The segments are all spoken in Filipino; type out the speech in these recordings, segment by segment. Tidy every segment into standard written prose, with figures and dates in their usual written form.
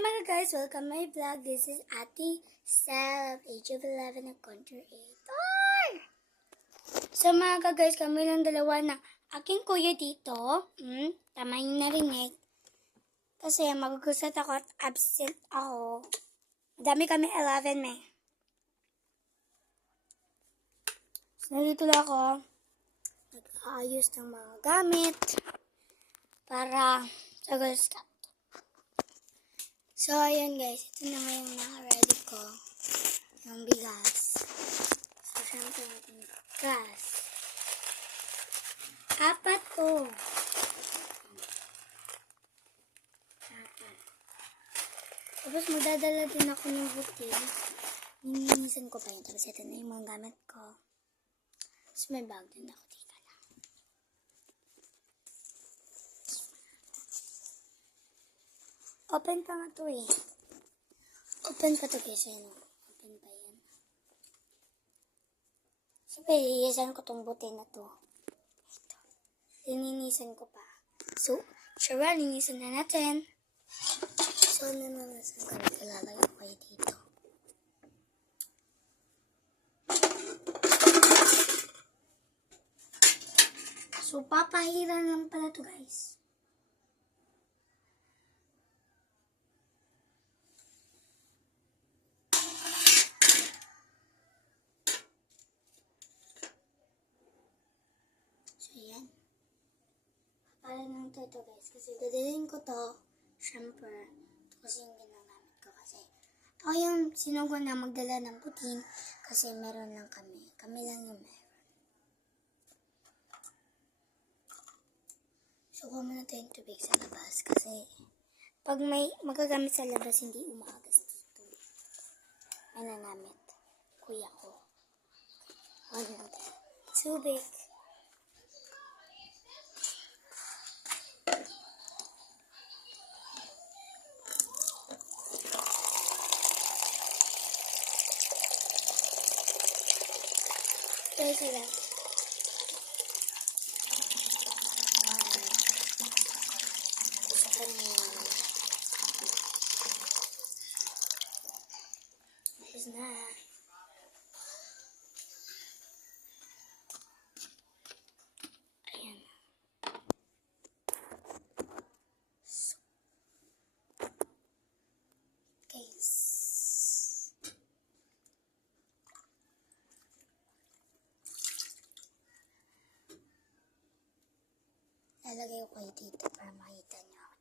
mga guys! Welcome to my vlog. This is Ate Sel of age of 11 and country 8. So mga guys, kami lang dalawa ng aking kuya dito. Tama yung narinig. Kasi magugusat ako at absent ako. Madami kami 11 eh. So nandito lang ako. Nag-aayos ng mga gamit para sa Girl Scout. So, ayun guys, ito na nga yung naka-ready ko. Yung bigas. So, syempre natin bigas. 4 to. 4. Tapos magdadala din ako ng butil. Nilinisan ko pa yun. Tapos ito na yung mga gamit ko. Tapos may bag din ako dito lang. Open pa nga to eh. Open pa to guys. Ayun o. Open pa yan. Siyempre, iiyasan ko tong buti na to. Ito. Lininisan ko pa. So, sure, linisan na natin. So, nananasan ko. Ilalagay ko kayo dito. So, papahiran lang pala to guys. So, yan. Para lang to guys. Kasi dadalhin ko to. Syempre. Ito kasi yung ginagamit ko kasi. Ako yung sinugo na magdala ng putin. Kasi meron lang kami. Kami lang yung meron. So, kuha muna tayo yung tubig sa labas. Kasi pag may magagamit sa labas, hindi umagas dito. May nanamit. Kuya ko. Ano tayo? Tubig. Kaya sila. Tapos na. Ayan. So. Guys. Lalagay ko kayo dito para makita nyo ako.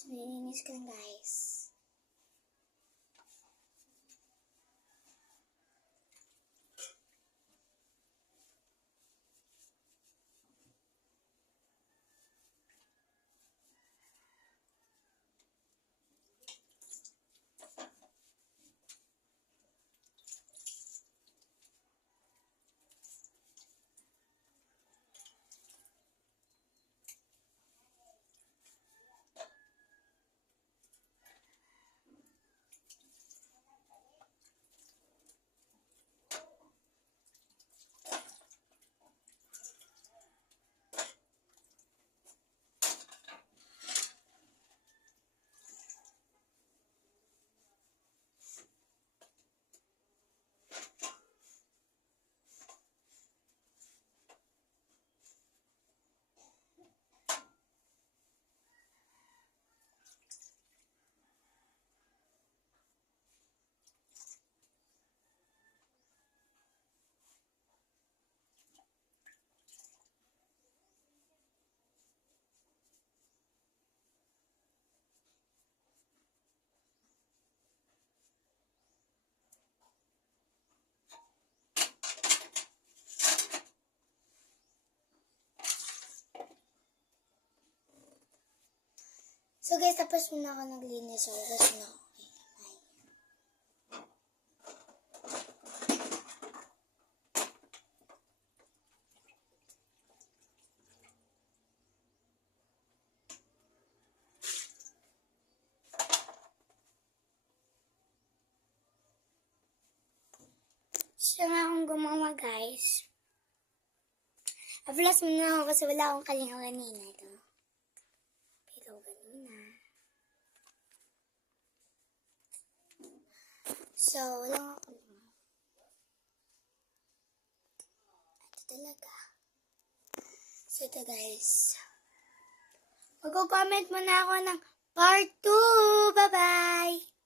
So, nilinis ko lang guys. So guys, tapos muna ako naglinis. So, tapos na ako. Bye. Siya nga akong gumawa, guys. A-vlog muna ako kasi wala akong kalinga kanina ito. Pero ganun na. So, wala akong kalinga. Ito talaga. So, ito guys. Mag-comment muna ako ng part 2. Bye-bye!